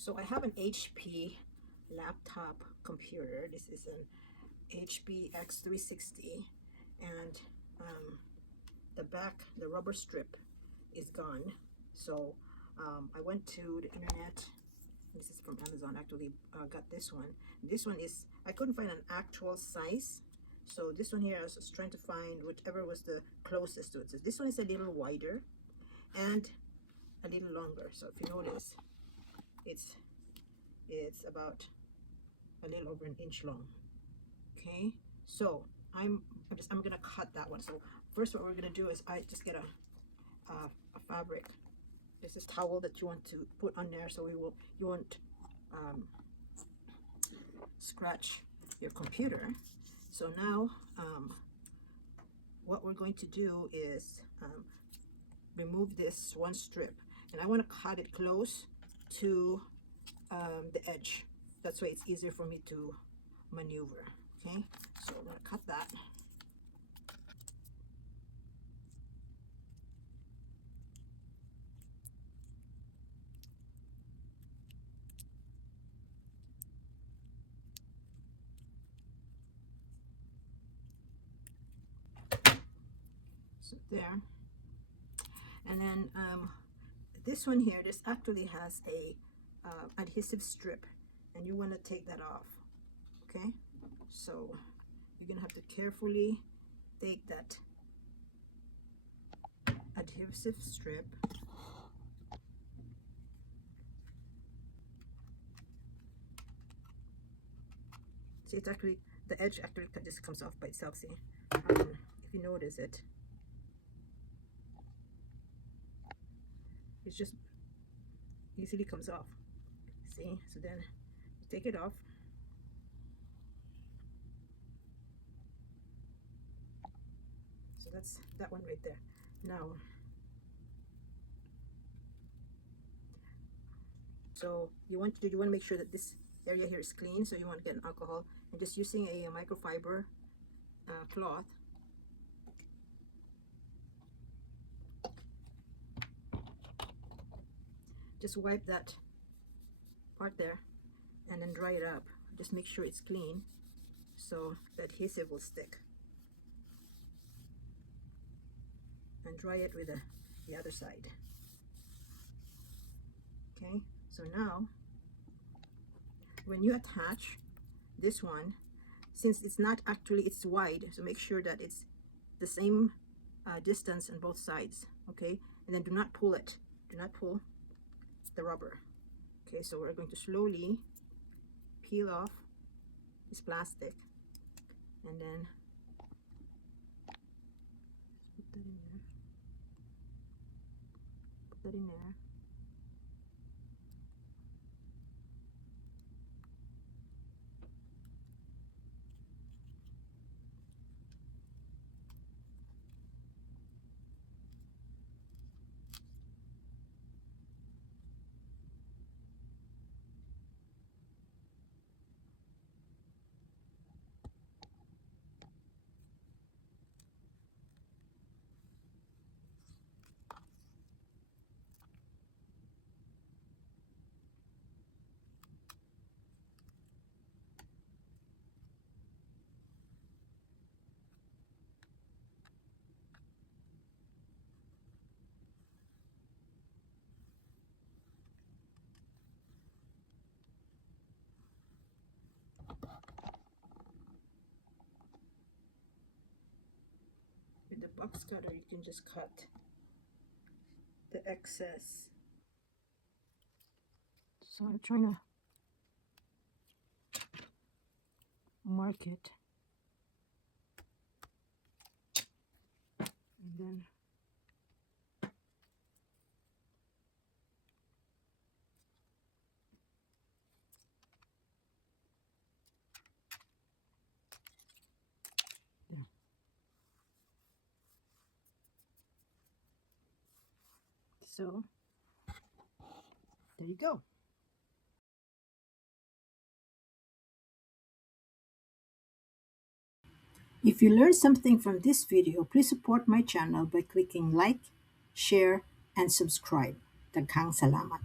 So I have an HP laptop computer. This is an HP X360, and the back, the rubber strip is gone. So I went to the internet. This is from Amazon. Actually, got this one. This one is, I couldn't find an actual size. So this one here, I was trying to find whichever was the closest to it. So this one is a little wider and a little longer. So if you notice, it's about a little over an inch long. Okay, so I'm gonna cut that one. So first, what we're gonna do is I just get a fabric. This is towel that you want to put on there, so you won't scratch your computer. So now what we're going to do is remove this one strip, and I want to cut it close to the edge. That's why it's easier for me to maneuver. Okay, so we're gonna cut that. So there, and then this one here, this actually has a adhesive strip, and you want to take that off. Okay, so you're gonna have to carefully take that adhesive strip. See, it's actually, the edge actually just comes off by itself. See, if you notice it, it just easily comes off. See, so then you take it off. So that's that one right there. Now, so you want to make sure that this area here is clean. So you want to get an alcohol, and just using a microfiber cloth, just wipe that part there and then dry it up. Just make sure it's clean so the adhesive will stick, and dry it with the other side. Okay, so now when you attach this one, since it's not actually, it's wide, so make sure that it's the same distance on both sides. Okay, and then do not pull it, do not pull the rubber. Okay, so we're going to slowly peel off this plastic, and then put that in there, put that in there. With the box cutter, you can just cut the excess. So I'm trying to mark it, and then there. So there you go. If you learned something from this video, please support my channel by clicking like, share, and subscribe. Daghang salamat.